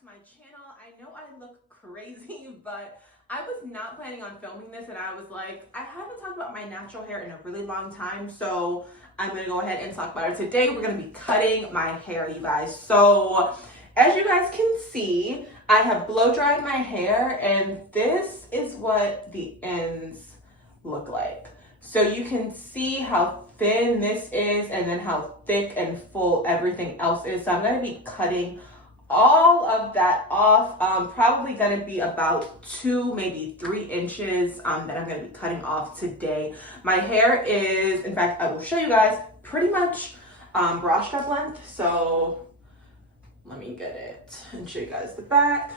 to my channel. I know I look crazy, but I was not planning on filming this, and I was like, I haven't talked about my natural hair in a really long time, so I'm gonna go ahead and talk about it today. We're gonna be cutting my hair, you guys. So as you guys can see, I have blow dried my hair, and this is what the ends look like. So you can see how thin this is and then how thick and full everything else is. So I'm gonna be cutting all of that off. Probably gonna be about 2, maybe 3 inches that I'm gonna be cutting off today. My hair is, in fact, I will show you guys, pretty much bra strap length. So let me get it and show you guys the back.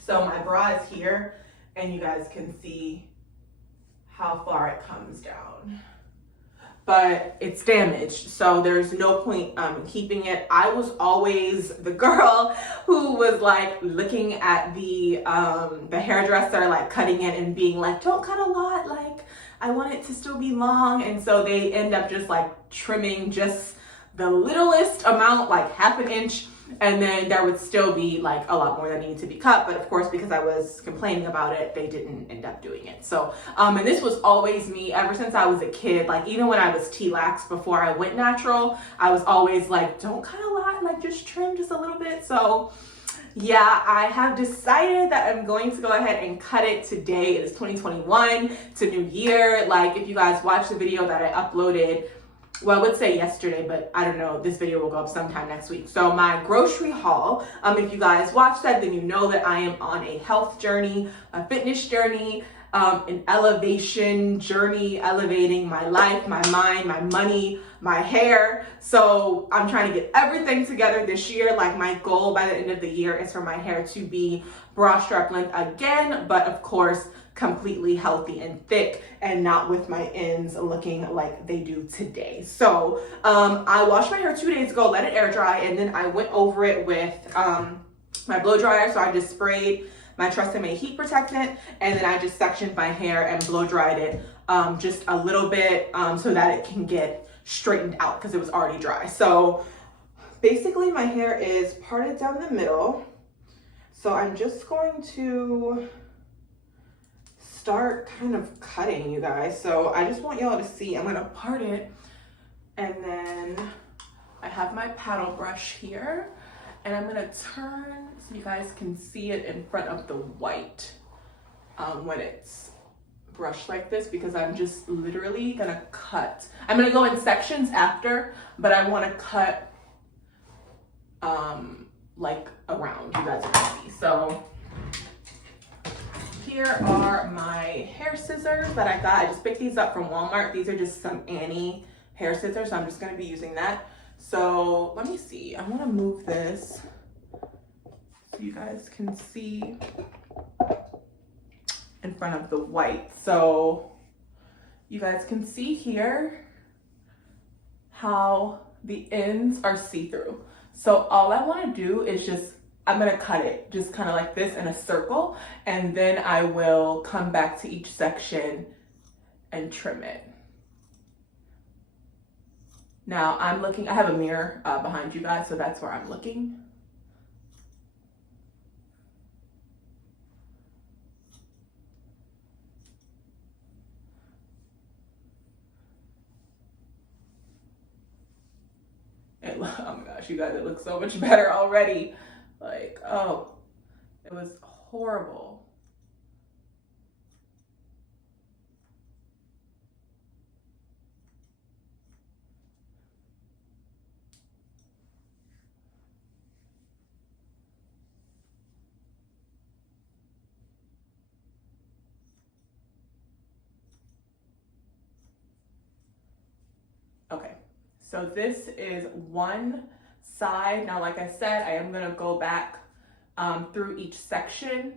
So my bra is here, and you guys can see how far it comes down. But it's damaged, so there's no point keeping it. I was always the girl who was like looking at the hairdresser, like cutting it and being like, don't cut a lot, like I want it to still be long. And so they end up just like trimming just the littlest amount, like half an inch, and then there would still be like a lot more that needed to be cut. But of course, because I was complaining about it, they didn't end up doing it. So, and this was always me ever since I was a kid. Like even when I was T-lax before I went natural, I was always like, don't cut a lot, like just trim just a little bit. So yeah, I have decided that I'm going to go ahead and cut it today. It is 2021, it's a new year. Like if you guys watched the video that I uploaded, well, I would say yesterday, but I don't know, this video will go up sometime next week. So my grocery haul, if you guys watch that, then you know that I am on a health journey, a fitness journey, an elevation journey, elevating my life, my mind, my money, my hair. So I'm trying to get everything together this year. Like my goal by the end of the year is for my hair to be bra strap length again, but of course, completely healthy and thick and not with my ends looking like they do today. So I washed my hair 2 days ago, let it air dry, and then I went over it with my blow dryer. So I just sprayed my Trust and May heat protectant, and then I just sectioned my hair and blow dried it just a little bit so that it can get straightened out because it was already dry. So basically my hair is parted down the middle. So I'm just going to start kind of cutting, you guys. So I just want y'all to see, I'm gonna part it, and then I have my paddle brush here, and I'm gonna turn so you guys can see it in front of the white when it's brushed like this, because I'm just literally gonna cut. I'm gonna go in sections after, but I wanna cut like around, you guys can see. So here are my hair scissors that I got. I just picked these up from Walmart. These are just some Annie hair scissors, so I'm just gonna be using that. So let me see, I'm gonna move this so you guys can see in front of the white. So you guys can see here how the ends are see-through. So all I wanna do is I'm gonna cut it just kind of like this in a circle, and then I will come back to each section and trim it. Now I'm looking, I have a mirror behind you guys, so that's where I'm looking. Oh my gosh, you guys, it looks so much better already. Like, oh, it was horrible. Okay, so this is one side. Now, like I said, I am gonna go back through each section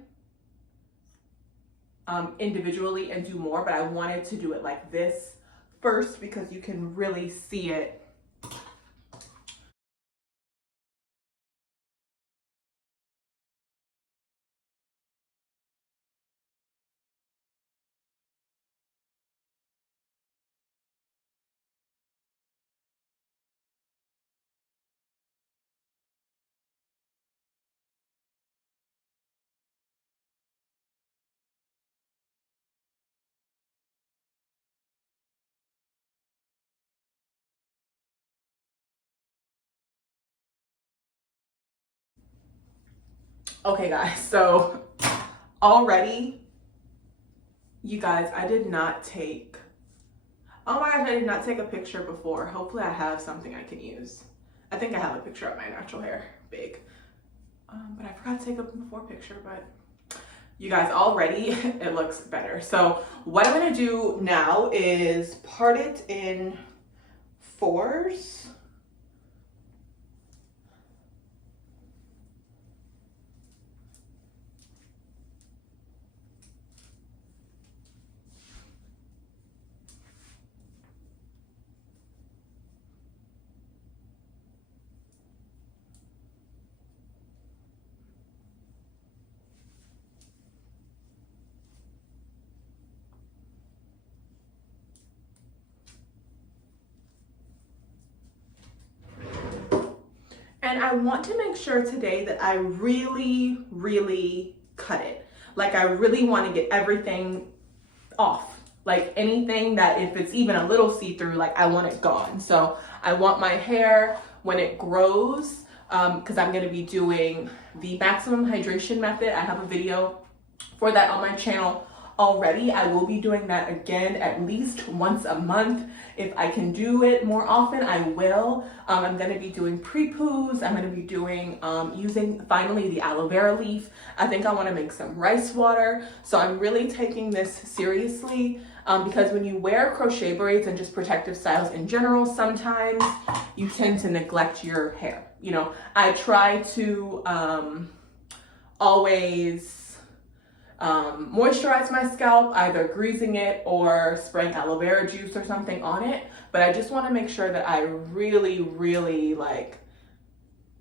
individually and do more, but I wanted to do it like this first because you can really see it Okay guys, so already, you guys, I did not take, oh my gosh, I did not take a picture before. Hopefully I have something I can use. I think I have a picture of my natural hair, big. But I forgot to take a before picture, but you guys, already it looks better. So what I'm gonna do now is part it in fours. And I want to make sure today that I really, really cut it. Like I really want to get everything off. Like anything that if it's even a little see-through, like I want it gone. So I want my hair when it grows, because I'm going to be doing the maximum hydration method. I have a video for that on my channel already. I will be doing that again at least once a month. If I can do it more often, I will. I'm going to be doing pre-poos. I'm going to be doing using finally the aloe vera leaf. I think I want to make some rice water. So I'm really taking this seriously because when you wear crochet braids and just protective styles in general, sometimes you tend to neglect your hair. You know, I try to always moisturize my scalp, either greasing it or spraying aloe vera juice or something on it. But I just want to make sure that I really, really like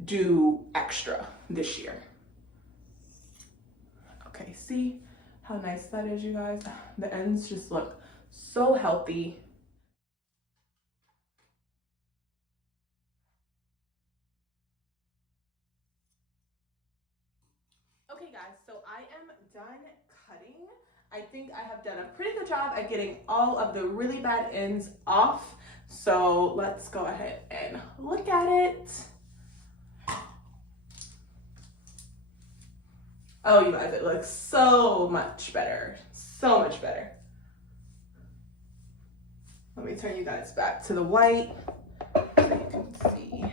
do extra this year. Okay, see how nice that is, you guys? The ends just look so healthy. Okay guys, so I am done cutting. I think I have done a pretty good job at getting all of the really bad ends off. So let's go ahead and look at it. Oh, you guys, it looks so much better. So much better. Let me turn you guys back to the white so you can see.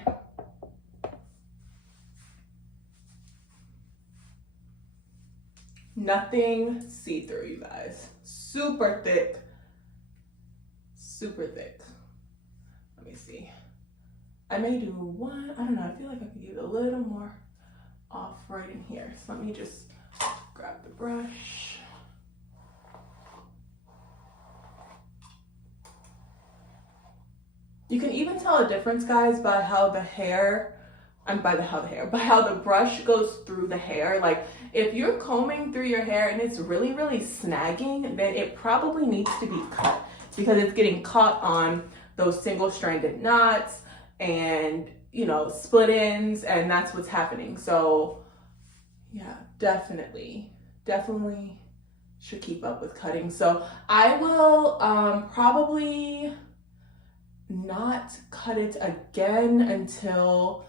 Nothing see-through, you guys. Super thick. Super thick. Let me see. I may do one, I don't know, I feel like I could use a little more off right in here. So let me just grab the brush. You can even tell a difference, guys, by how the hair, by how the brush goes through the hair. Like if you're combing through your hair and it's really, really snagging, then it probably needs to be cut because it's getting caught on those single stranded knots and, you know, split ends, and that's what's happening. So yeah, definitely should keep up with cutting. So I will probably not cut it again until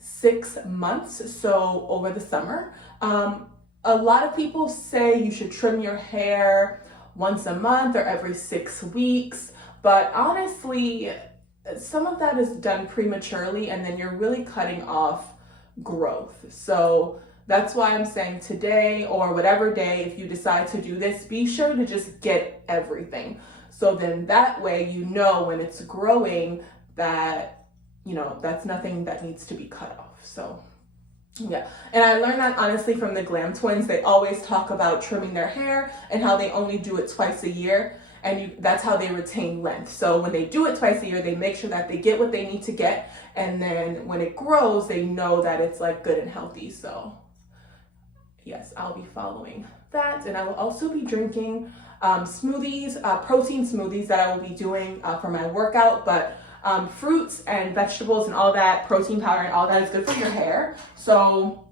6 months, so over the summer. A lot of people say you should trim your hair once a month or every 6 weeks, but honestly, some of that is done prematurely and then you're really cutting off growth. So that's why I'm saying today or whatever day, if you decide to do this, be sure to just get everything. So then that way, you know, when it's growing that, you know, that's nothing that needs to be cut off. So yeah, and I learned that honestly from the Glam twins. They always talk about trimming their hair and how they only do it twice a year, and that's how they retain length. So when they do it twice a year, they make sure that they get what they need to get, and then when it grows, they know that it's like good and healthy. So yes, I'll be following that, and I will also be drinking smoothies, protein smoothies that I will be doing for my workout, but fruits and vegetables and all that, protein powder and all that is good for your hair. So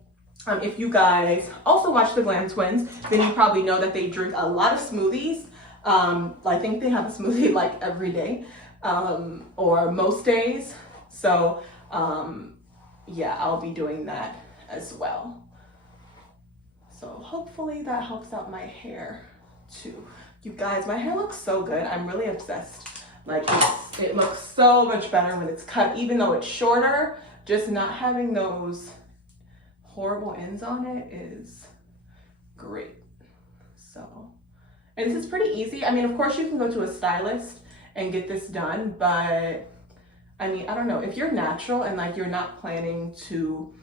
if you guys also watch the Glam Twins, then you probably know that they drink a lot of smoothies. I think they have a smoothie like every day or most days. So yeah, I'll be doing that as well. So hopefully that helps out my hair too. You guys, my hair looks so good. I'm really obsessed. Like it looks so much better when it's cut, even though it's shorter. Just not having those horrible ends on it is great. So, and this is pretty easy. I mean, of course you can go to a stylist and get this done, but I mean, I don't know, if you're natural and like you're not planning to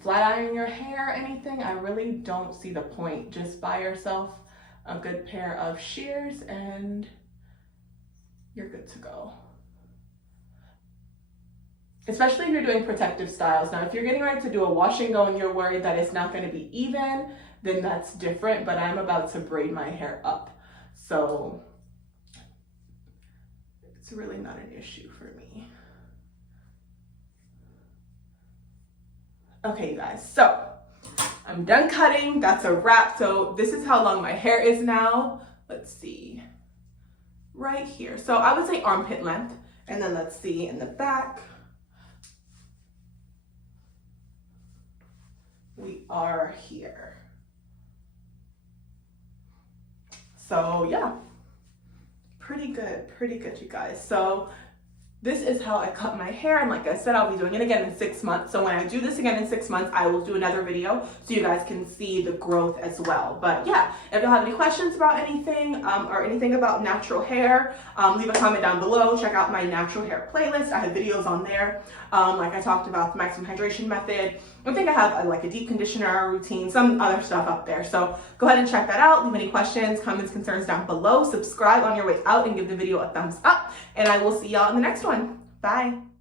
flat iron your hair or anything, I really don't see the point. Just buy yourself a good pair of shears and you're good to go. Especially if you're doing protective styles. Now, if you're getting ready to do a wash and go and you're worried that it's not going to be even, then that's different, but I'm about to braid my hair up. So it's really not an issue for me. Okay, you guys, so I'm done cutting. That's a wrap. So this is how long my hair is now. Let's see, right here. So I would say armpit length. And then let's see in the back. We are here. So yeah, pretty good, you guys. So this is how I cut my hair, and like I said, I'll be doing it again in 6 months. So when I do this again in 6 months, I will do another video so you guys can see the growth as well. But yeah, if you have any questions about anything or anything about natural hair, leave a comment down below. Check out my natural hair playlist. I have videos on there. Like I talked about the maximum hydration method. I think I have like a deep conditioner routine, some other stuff up there. So go ahead and check that out. Leave any questions, comments, concerns down below. Subscribe on your way out and give the video a thumbs up. And I will see y'all in the next one. Bye.